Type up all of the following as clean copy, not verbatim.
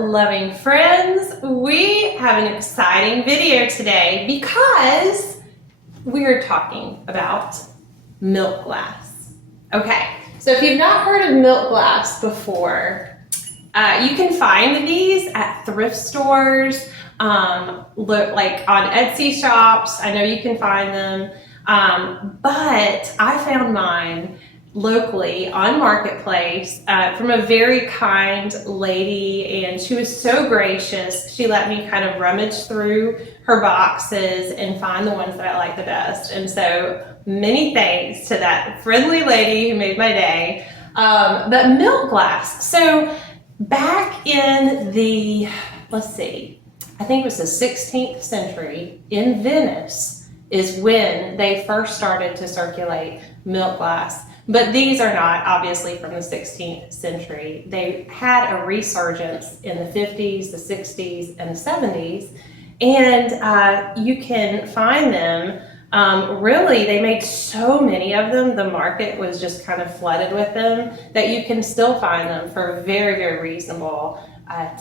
loving friends. We have an exciting video today because we're talking about milk glass. Okay, so if you've not heard of milk glass before, you can find these at thrift stores, like on Etsy shops. I know you can find them, but I found mine locally on Marketplace from a very kind lady, and she was so gracious. She let me kind of rummage through her boxes and find the ones that I like the best. And so many thanks to that friendly lady who made my day. But milk glass. So back in the, let's see, I think it was the 16th century in Venice is when they first started to circulate milk glass. But these are not obviously from the 16th century. They had a resurgence in the 50s, the 60s, and the 70s. And you can find them, really, they made so many of them, the market was just kind of flooded with them, that you can still find them for very, very reasonable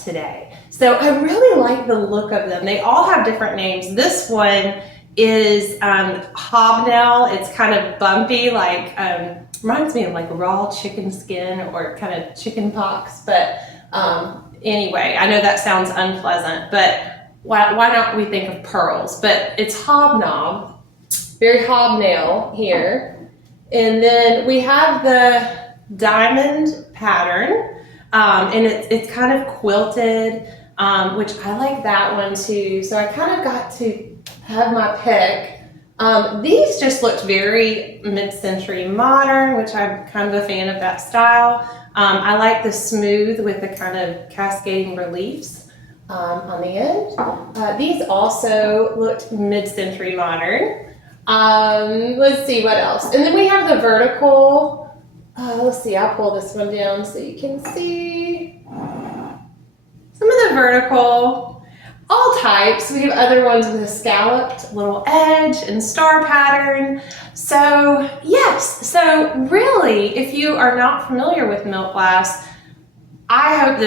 today. So I really like the look of them. They all have different names. This one is hobnail. It's kind of bumpy, like reminds me of like raw chicken skin or kind of chicken pox. But anyway, I know that sounds unpleasant, but why not we think of pearls? But it's hobnob, very hobnail here. And then we have the diamond pattern, and it's kind of quilted, which I like that one too. So I kind of got to have my pick. These just looked very mid-century modern, which I'm kind of a fan of that style. I like the smooth with the kind of cascading reliefs on the end. These also looked mid-century modern. Let's see what else. And then we have the vertical. Let's see, I'll pull this one down so you can see some of the vertical. All types. We have other ones with a scalloped little edge and star pattern. So yes, so really, if you are not familiar with milk glass, I hope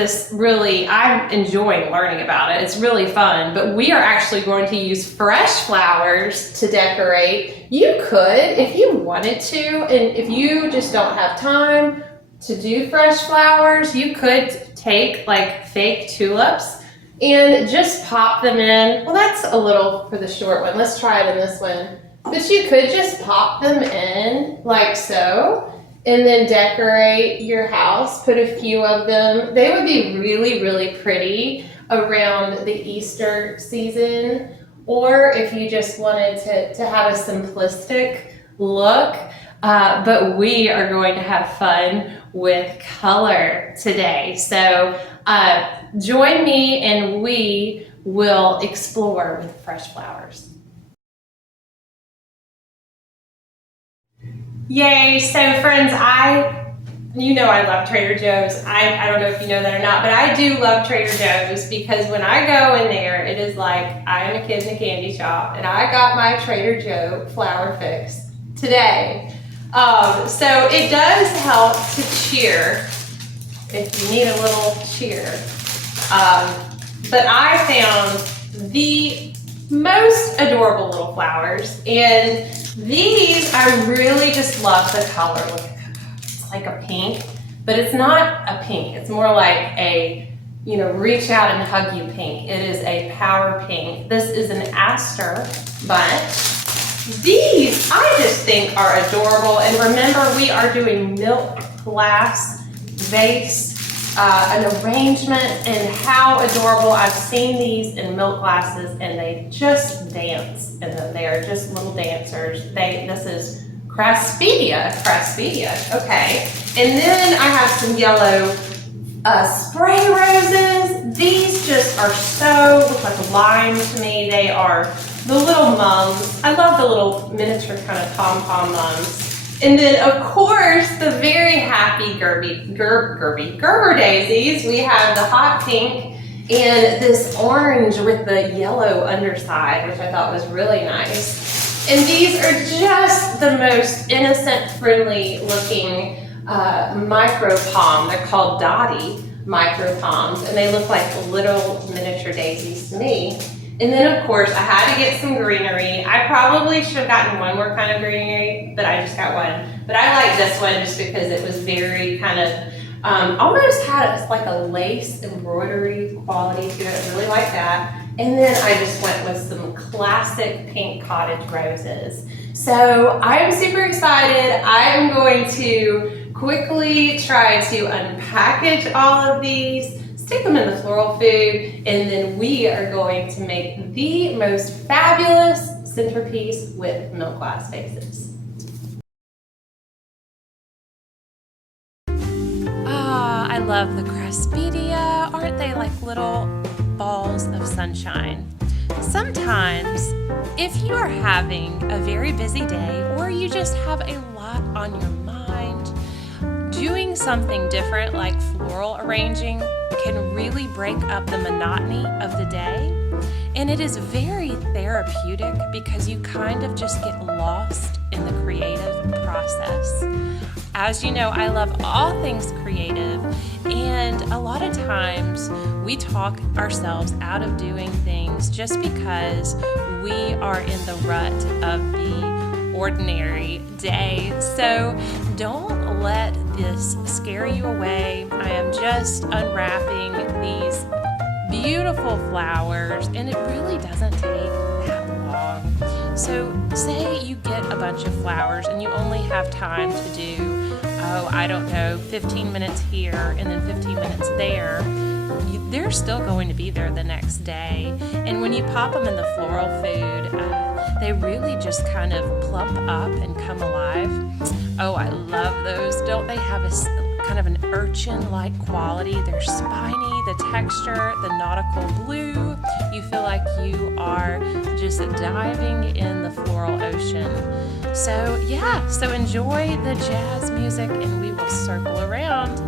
I'm enjoying learning about it. It's really fun, but we are actually going to use fresh flowers to decorate. You could, if you wanted to, and if you just don't have time to do fresh flowers, you could take like fake tulips and just pop them in. Well, that's a little for the short one. Let's try it in this one. But you could just pop them in like so, and then decorate your house, put a few of them. They would be really, really pretty around the Easter season, or if you just wanted to have a simplistic look. But we are going to have fun with color today. So join me and we will explore with fresh flowers. Yay! So friends, you know I love Trader Joe's. I don't know if you know that or not, but I do love Trader Joe's because when I go in there, it is like I am a kid in a candy shop, and I got my Trader Joe flower fix today. So it does help to cheer if you need a little cheer. But I found the most adorable little flowers, and these, I really just love the color. Look, it's like a pink, but it's not a pink. It's more like a, reach out and hug you pink. It is a power pink. This is an aster bunch. These, I just think, are adorable. And remember, we are doing milk glass vase, an arrangement, and how adorable. I've seen these in milk glasses, and they just dance. And they are just little dancers. This is craspedia, okay. And then I have some yellow spray roses. These just are look like lime to me. They are the little mums. I love the little miniature kind of pom-pom mums. And then, of course, the very happy Gerber daisies. We have the hot pink and this orange with the yellow underside, which I thought was really nice. And these are just the most innocent, friendly looking micro palm. They're called Dottie. micro toms, and they look like little miniature daisies to me. And then of course I had to get some greenery. I probably should have gotten one more kind of greenery, but I just got one. But I like this one just because it was very kind of, almost had like a lace embroidery quality to it. I really like that. And then I just went with some classic pink cottage roses. So I am super excited. I am going to quickly try to unpackage all of these, stick them in the floral food, and then we are going to make the most fabulous centerpiece with milk glass vases. I love the Crespediia. Aren't they like little balls of sunshine? Sometimes, if you are having a very busy day or you just have a lot on your mind, doing something different like floral arranging can really break up the monotony of the day. And it is very therapeutic because you kind of just get lost in the creative process. As you know, I love all things creative, and a lot of times we talk ourselves out of doing things just because we are in the rut of the ordinary day. So don't let this scare you away. I am just unwrapping these beautiful flowers, and it really doesn't take that long. So say you get a bunch of flowers and you only have time to do, I don't know, 15 minutes here and then 15 minutes there. They're still going to be there the next day. And when you pop them in the floral food, they really just kind of plump up and come alive. Oh, I love those. Don't they have a kind of an urchin-like quality? They're spiny, the texture, the nautical blue. You feel like you are just diving in the floral ocean. So yeah, so enjoy the jazz music and we will circle around.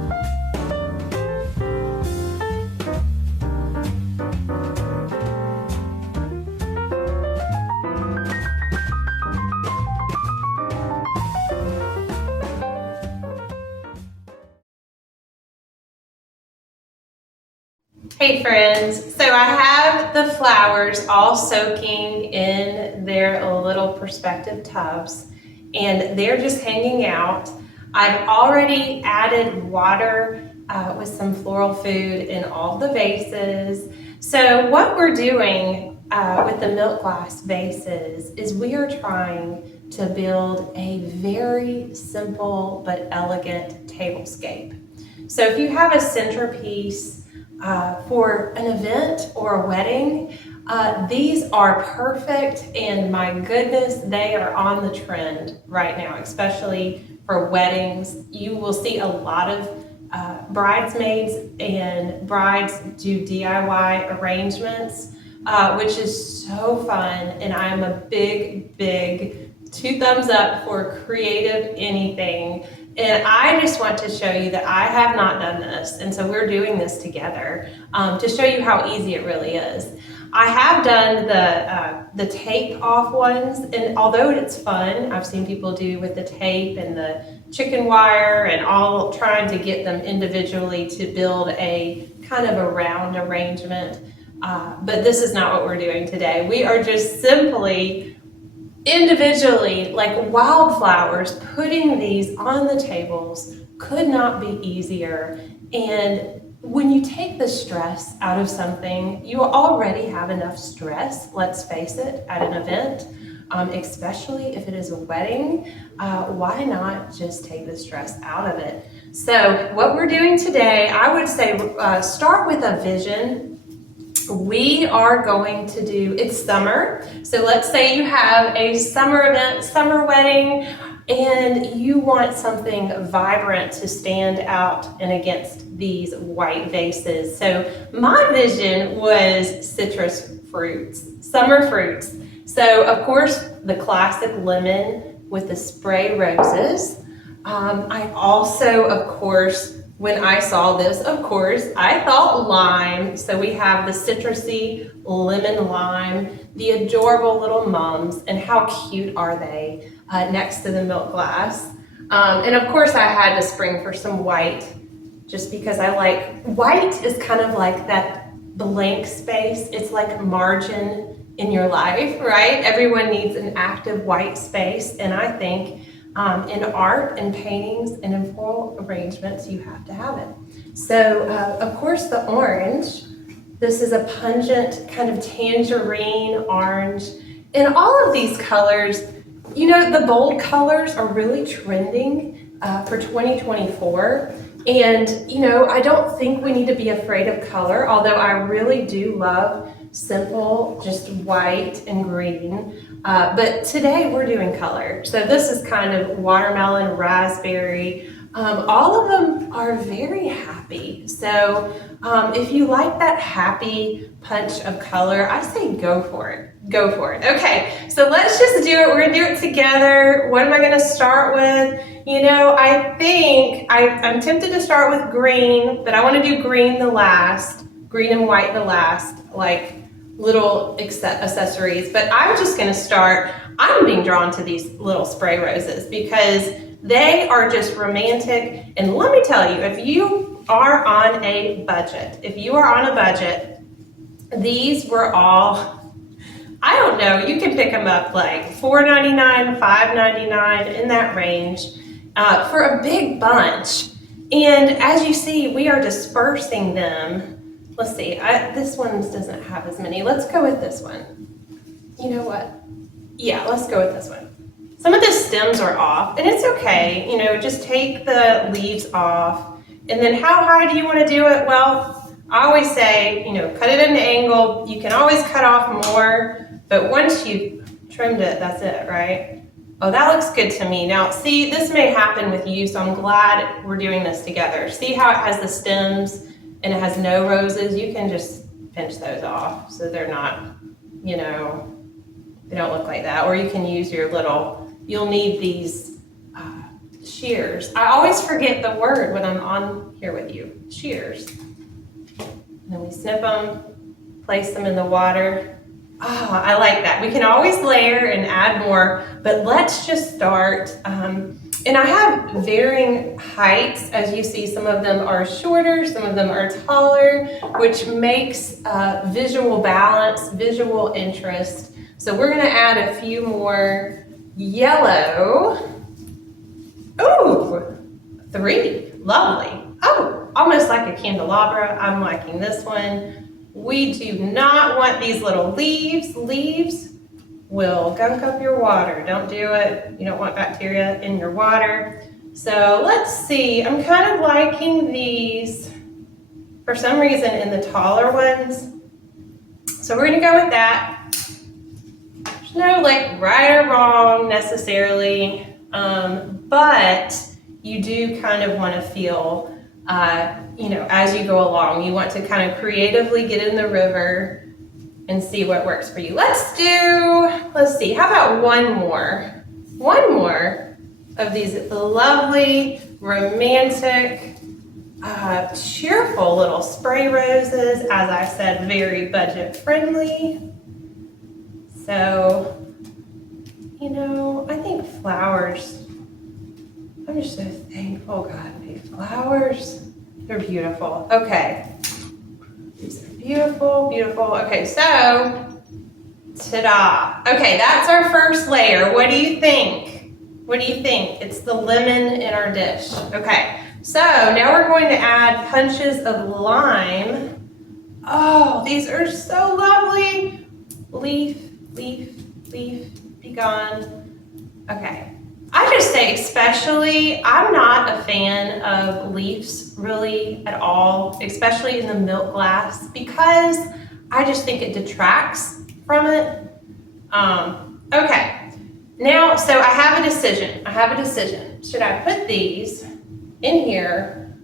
Hey friends, so I have the flowers all soaking in their little perspective tubs and they're just hanging out. I've already added water with some floral food in all the vases. So what we're doing with the milk glass vases is we are trying to build a very simple but elegant tablescape. So if you have a centerpiece for an event or a wedding, these are perfect, and my goodness, they are on the trend right now, especially for weddings. You will see a lot of bridesmaids and brides do DIY arrangements, which is so fun, and I'm a big 2 thumbs up for creative anything. And I just want to show you that I have not done this, and so we're doing this together to show you how easy it really is. I have done the tape off ones, and although it's fun, I've seen people do with the tape and the chicken wire and all, trying to get them individually to build a kind of a round arrangement. But this is not what we're doing today. We are just simply individually, like wildflowers, putting these on the tables could not be easier. And when you take the stress out of something, you already have enough stress, let's face it, at an event, especially if it is a wedding. Why not just take the stress out of it? So what we're doing today, I would say start with a vision. We are going to do, it's summer, so let's say you have a summer event, summer wedding, and you want something vibrant to stand out and against these white vases. So my vision was citrus fruits, summer fruits. So of course, the classic lemon with the spray roses. I also, of course, when I saw this, of course, I thought lime. So we have the citrusy lemon lime, the adorable little mums, and how cute are they next to the milk glass. And of course I had to spring for some white just because I like, white is kind of like that blank space. It's like margin in your life, right? Everyone needs an active white space, and I think in art and paintings and in floral arrangements, you have to have it. So, of course, the orange. This is a pungent kind of tangerine orange. And all of these colors, you know, the bold colors are really trending for 2024. And, you know, I don't think we need to be afraid of color, although I really do love simple, just white and green. But today we're doing color. So this is kind of watermelon, raspberry. All of them are very happy. So if you like that happy punch of color, I say go for it. Go for it. Okay, so let's just do it. We're gonna do it together. What am I gonna start with? You know, I think I'm tempted to start with green, but I wanna do green the last, green and white the last, like little accessories. But I'm just gonna start, I'm being drawn to these little spray roses because they are just romantic. And let me tell you, if you are on a budget, these were all, I don't know, you can pick them up like $4.99, $5.99, in that range for a big bunch. And as you see, we are dispersing them. Let's see, this one doesn't have as many. Let's go with this one. You know what? Yeah, let's go with this one. Some of the stems are off, and it's okay. You know, just take the leaves off. And then how high do you want to do it? Well, I always say, you know, cut it at an angle. You can always cut off more, but once you've trimmed it, that's it, right? Oh, that looks good to me. Now, see, this may happen with you, so I'm glad we're doing this together. See how it has the stems and it has no roses? You can just pinch those off so they're not, you know, they don't look like that. Or you can use your little, you'll need these shears. I always forget the word when I'm on here with you, shears. And then we snip them, place them in the water. Oh, I like that. We can always layer and add more, but let's just start. And I have varying heights. As you see, some of them are shorter, some of them are taller, which makes visual balance, visual interest. So we're gonna add a few more yellow. Ooh, 3, lovely. Oh, almost like a candelabra. I'm liking this one. We do not want these little leaves. Leaves will gunk up your water. Don't do it. You don't want bacteria in your water. So let's see, I'm kind of liking these for some reason in the taller ones. So we're gonna go with that. There's no like right or wrong necessarily, but you do kind of want to feel, you know, as you go along, you want to kind of creatively get in the river and see what works for you. Let's see, how about one more of these lovely, romantic, cheerful little spray roses. As I said, very budget friendly. So, you know, I think flowers, I'm just so thankful God made flowers. They're beautiful. Okay. These are beautiful, beautiful. Okay, so, ta-da. Okay, that's our first layer. What do you think? What do you think? It's the lemon in our dish. Okay, so now we're going to add punches of lime. Oh, these are so lovely. Leaf, leaf, leaf, be gone. Okay. I just say especially, I'm not a fan of leaves really at all, especially in the milk glass, because I just think it detracts from it. Okay, now, so I have a decision. Should I put these in here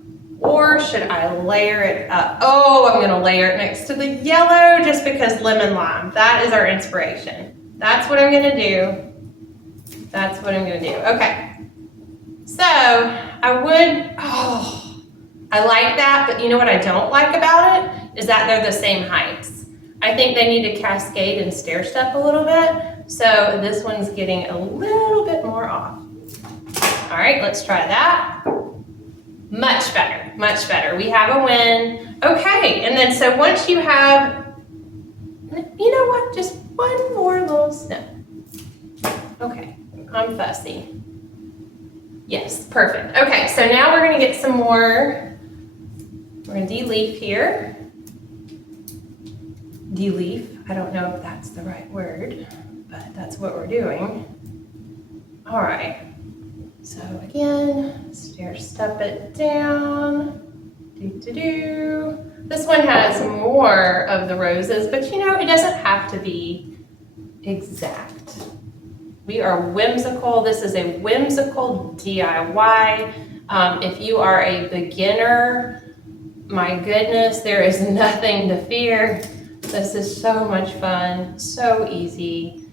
or should I layer it up? Oh, I'm gonna layer it next to the yellow just because lemon lime, that is our inspiration. That's what I'm gonna do. That's what I'm gonna do. Okay. So I like that, but you know what I don't like about it is that they're the same heights. I think they need to cascade and stair step a little bit. So this one's getting a little bit more off. All right, let's try that. Much better, much better. We have a win. Okay, and then so once you have, you know what, just one more little snip. Okay, I'm fussy. Yes, perfect. Okay, so now we're gonna get some more, we're gonna de-leaf here. De-leaf, I don't know if that's the right word, but that's what we're doing. All right, so again, stair step it down. This one has more of the roses, but you know, it doesn't have to be exact. We are whimsical. This is a whimsical DIY. If you are a beginner, my goodness, there is nothing to fear. This is so much fun, so easy.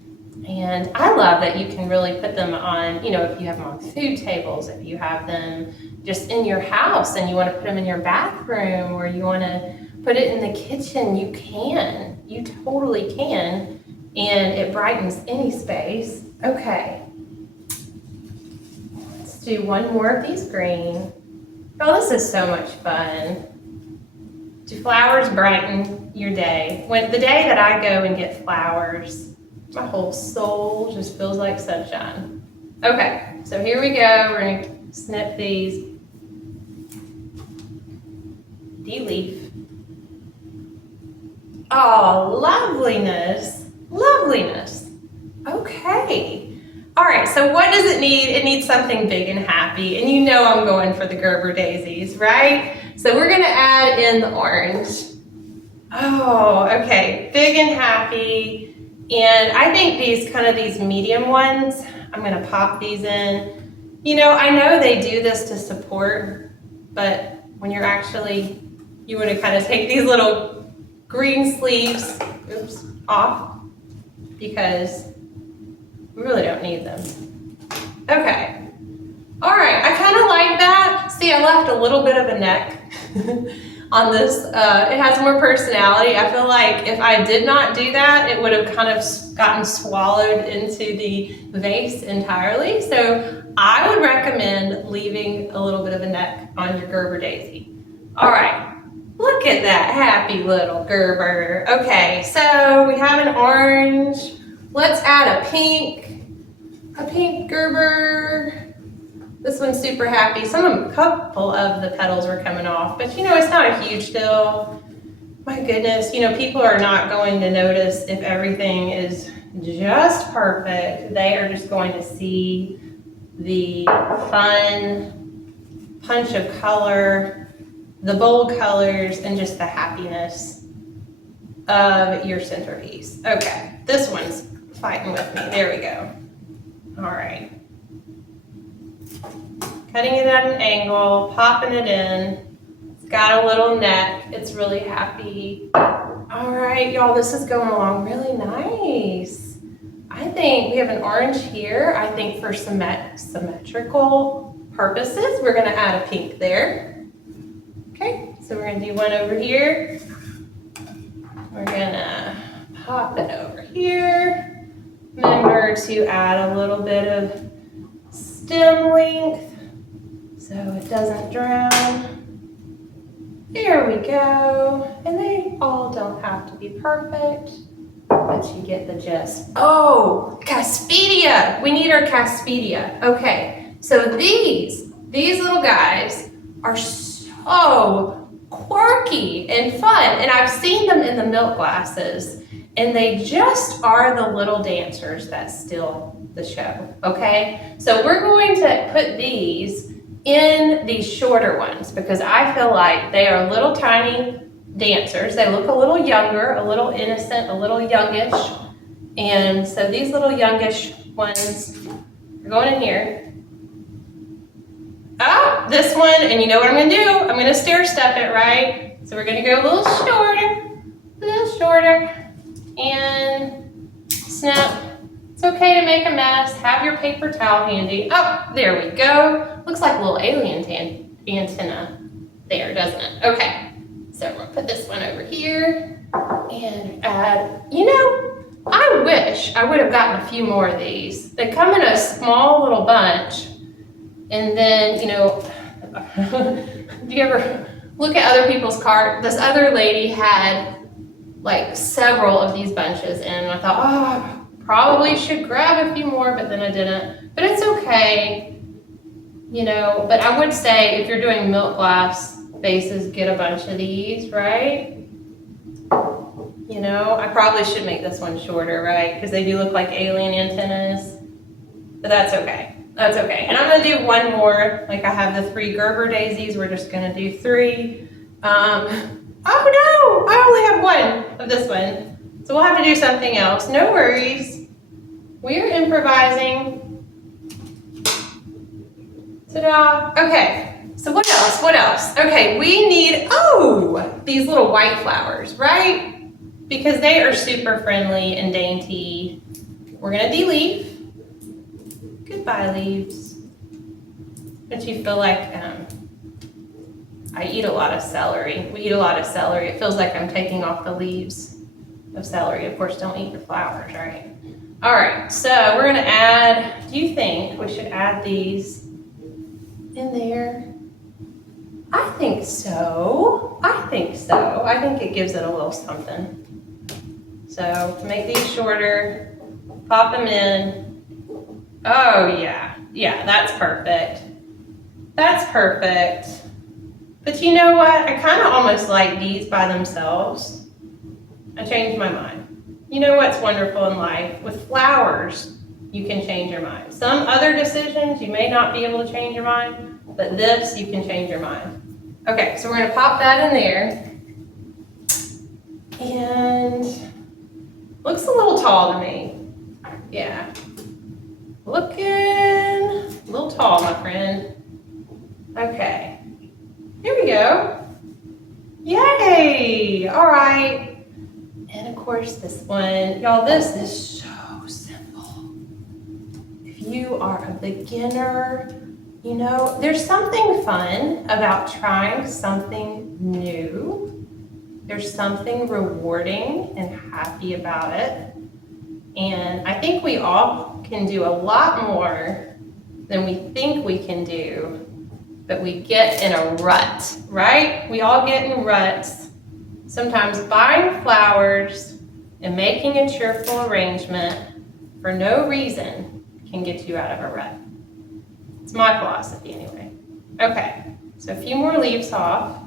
And I love that you can really put them on, you know, if you have them on food tables, if you have them just in your house and you want to put them in your bathroom or you want to put it in the kitchen, you can. You totally can. And it brightens any space. Okay. Let's do one more of these green. Oh, this is so much fun. Do flowers brighten your day? When the day that I go and get flowers, my whole soul just feels like sunshine. Okay, so here we go. We're gonna snip these. De-leaf. Oh, loveliness, loveliness. Okay. All right, so what does it need? It needs something big and happy, and you know I'm going for the Gerber daisies, right? So we're gonna add in the orange. Oh, okay, big and happy. And I think these medium ones, I'm gonna pop these in. You know, I know they do this to support, but when you're actually, you wanna kind of take these little green sleeves, off, because we really don't need them. Okay, all right, I kind of like that. See, I left a little bit of a neck on this. It has more personality. I feel like if I did not do that, it would have kind of gotten swallowed into the vase entirely. So I would recommend leaving a little bit of a neck on your Gerber daisy. All right, look at that happy little Gerber. Okay, so we have an orange. Let's add a pink Gerber. This one's super happy. A couple of the petals are coming off, but you know, it's not a huge deal. My goodness, you know, people are not going to notice if everything is just perfect. They are just going to see the fun punch of color, the bold colors, and just the happiness of your centerpiece. Okay, this one's fighting with me. There we go. All right. Cutting it at an angle, popping it in. It's got a little neck. It's really happy. All right, y'all, this is going along really nice. I think we have an orange here. I think for symmetrical purposes, we're gonna add a pink there. Okay, so we're gonna do one over here. We're gonna pop it over here. Remember to add a little bit of stem length so it doesn't drown. There we go. And they all don't have to be perfect, but you get the gist. Oh, Caspedia. We need our Caspedia. Okay, so these little guys are so quirky and fun, and I've seen them in the milk glasses, and they just are the little dancers that steal the show, okay? So we're going to put these in these shorter ones because I feel like they are little tiny dancers. They look a little younger, a little innocent, a little youngish. And so these little youngish ones are going in here. Oh, this one, and you know what I'm gonna do? I'm gonna stair step it, right? So we're gonna go a little shorter, and snap. It's okay to make a mess. Have your paper towel handy. Oh, there we go. Looks like a little alien antenna there, doesn't it? Okay, so we'll put this one over here and add, you know, I wish I would have gotten a few more of these. They come in a small little bunch, and then, you know, Do you ever look at other people's cart? This other lady had like several of these bunches and I thought, oh, probably should grab a few more, but then I didn't. But it's okay, you know, but I would say if you're doing milk glass vases, get a bunch of these, right? You know, I probably should make this one shorter, right? Because they do look like alien antennas, but that's okay. That's okay. And I'm gonna do one more, like I have the 3 Gerber daisies. We're just gonna do 3. Oh no, I only have 1 of this one. So we'll have to do something else. No worries. We're improvising. Ta-da. Okay, so what else? What else? Okay, we need, these little white flowers, right? Because they are super friendly and dainty. We're gonna de-leaf. Goodbye, leaves. Don't you feel like, I eat a lot of celery. We eat a lot of celery. It feels like I'm taking off the leaves of celery. Of course, don't eat the flowers, right? All right, so we're gonna add, do you think we should add these in there? I think so. I think so. I think it gives it a little something. So make these shorter, pop them in. Oh yeah, yeah, that's perfect. That's perfect. But you know what? I kind of almost like these by themselves. I changed my mind. You know what's wonderful in life? With flowers, you can change your mind. Some other decisions, you may not be able to change your mind, but this, you can change your mind. Okay, so we're gonna pop that in there. And looks a little tall to me. Yeah. Looking a little tall, my friend. Okay. Here we go. Yay! All right. And of course this one. Y'all, this is so simple. If you are a beginner, you know, there's something fun about trying something new. There's something rewarding and happy about it. And I think we all can do a lot more than we think we can do, but we get in a rut, right? We all get in ruts. Sometimes buying flowers and making a cheerful arrangement for no reason can get you out of a rut. It's my philosophy anyway. Okay, so a few more leaves off.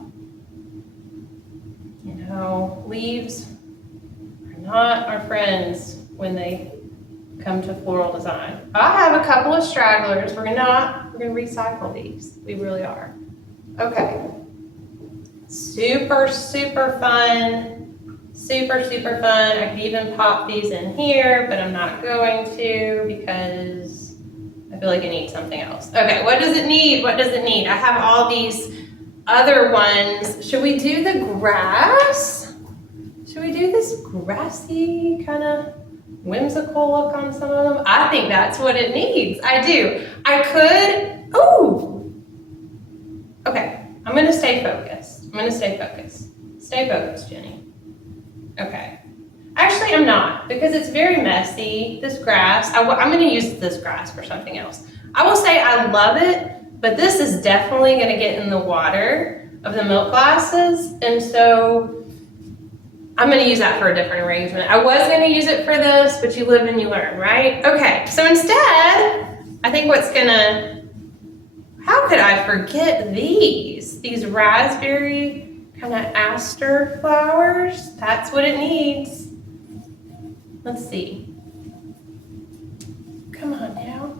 You know, leaves are not our friends when they come to floral design. I have a couple of stragglers. We're gonna recycle these. We really are. Okay. Super, super fun. Super, super fun. I could even pop these in here, but I'm not going to because I feel like it needs something else. Okay, what does it need? What does it need? I have all these other ones. Should we do the grass? Should we do this grassy kind of whimsical look on some of them? I think that's what it needs. I do. I could, okay, I'm gonna stay focused. I'm gonna stay focused. Stay focused, Jenny. Okay. Actually, I'm not, because it's very messy, this grass. I'm gonna use this grass for something else. I will say I love it, but this is definitely gonna get in the water of the milk glasses, and so I'm gonna use that for a different arrangement. I was gonna use it for this, but you live and you learn, right? Okay, so instead, I think how could I forget these? These raspberry kind of aster flowers. That's what it needs. Let's see. Come on now.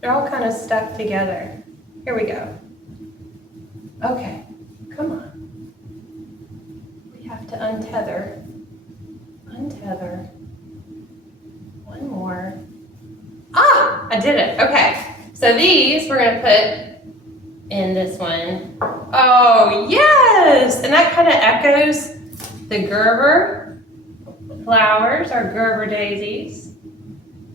They're all kind of stuck together. Here we go. Okay, come on. We have to untether. Untether. One more. Ah, I did it. Okay. So these we're going to put in this one. Oh, yes. And that kind of echoes the Gerber flowers, our Gerber daisies.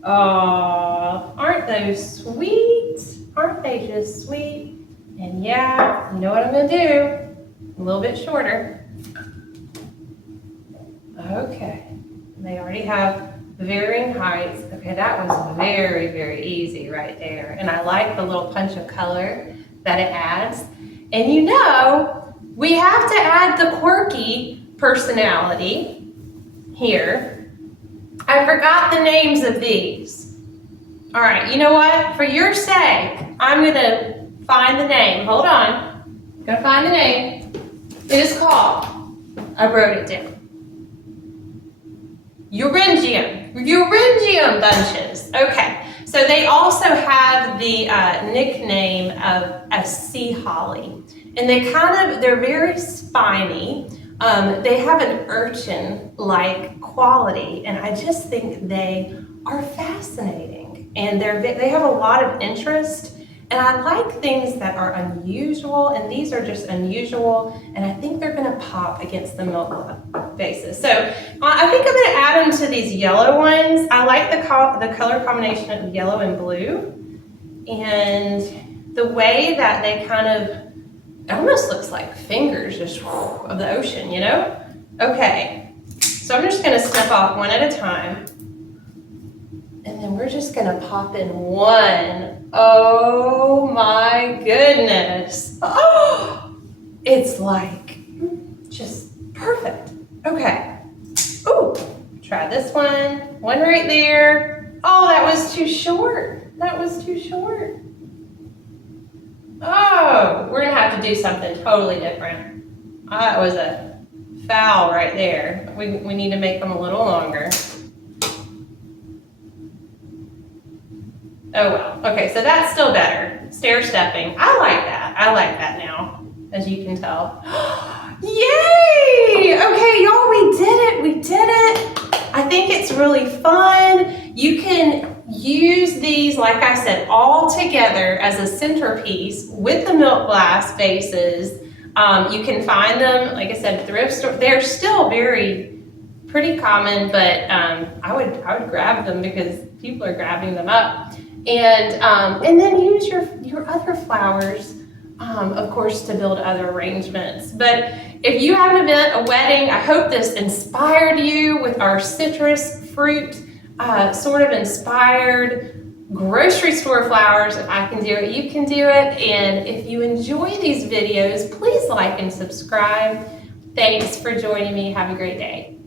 Oh, aren't those sweet? Aren't they just sweet? And yeah, you know what I'm going to do? A little bit shorter. Okay. They already have varying heights. Okay, that was very, very easy right there. And I like the little punch of color that it adds. And you know, we have to add the quirky personality here. I forgot the names of these. All right, you know what? For your sake, I'm gonna find the name. Hold on. I'm gonna find the name. It is called, I wrote it down, Euryngum bunches. Okay, so they also have the nickname of a sea holly. And they're very spiny. They have an urchin-like quality, and I just think they are fascinating. And they have a lot of interest, and I like things that are unusual, and these are just unusual, and I think they're gonna pop against the milk vases. So I think I'm gonna add them to these yellow ones. I like the color combination of yellow and blue, and the way that they kind of, it almost looks like fingers just of the ocean, you know? Okay, so I'm just gonna snip off one at a time. And then we're just gonna pop in one. Oh my goodness. Oh, it's like just perfect. Okay. Ooh, try this one. One right there. Oh, that was too short. That was too short. Oh, we're gonna have to do something totally different. That was a foul right there. We need to make them a little longer. Oh well, okay, so that's still better. Stair stepping, I like that now, as you can tell. Yay! Okay, y'all, we did it. I think it's really fun. You can use these, like I said, all together as a centerpiece with the milk glass vases. You can find them, like I said, thrift store. They're still pretty common, but I would grab them because people are grabbing them up. And then use your other flowers, of course, to build other arrangements. But if you have an event, a wedding, I hope this inspired you with our citrus fruit, sort of inspired grocery store flowers. If I can do it, you can do it. And if you enjoy these videos, please like and subscribe. Thanks for joining me. Have a great day.